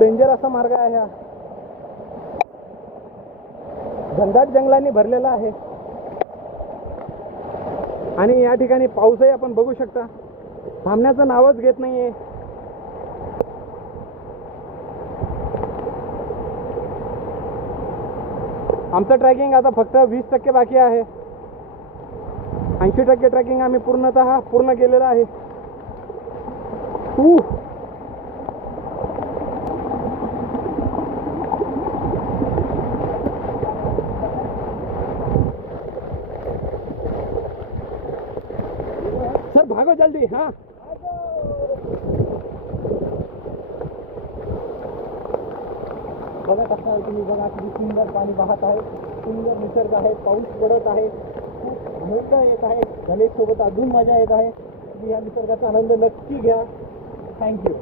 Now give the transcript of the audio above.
Danger असा मार्ग आहे हा, घनदाट जंगलांनी भरलेला आहे. आणि या ठिकाणी पाऊसही आपण बघू शकता, थांबण्याचं नावच घेत नाहीये. आमचं ट्रॅकिंग आता फक्त 20% बाकी आहे. 80% ट्रॅकिंग आम्ही पूर्ण केलेलं आहे. सर भागो जल्दी. हाँ बघा कसं आहे तुम्ही, बघा किती सुंदर पाणी वाहत आहे, सुंदर निसर्ग आहे, पाऊस पडत आहे, खूप मजा येत आहे. गणेश सोबत अजून मजा येत आहे. तुम्ही या निसर्गाचा आनंद नक्की घ्या. थँक्यू.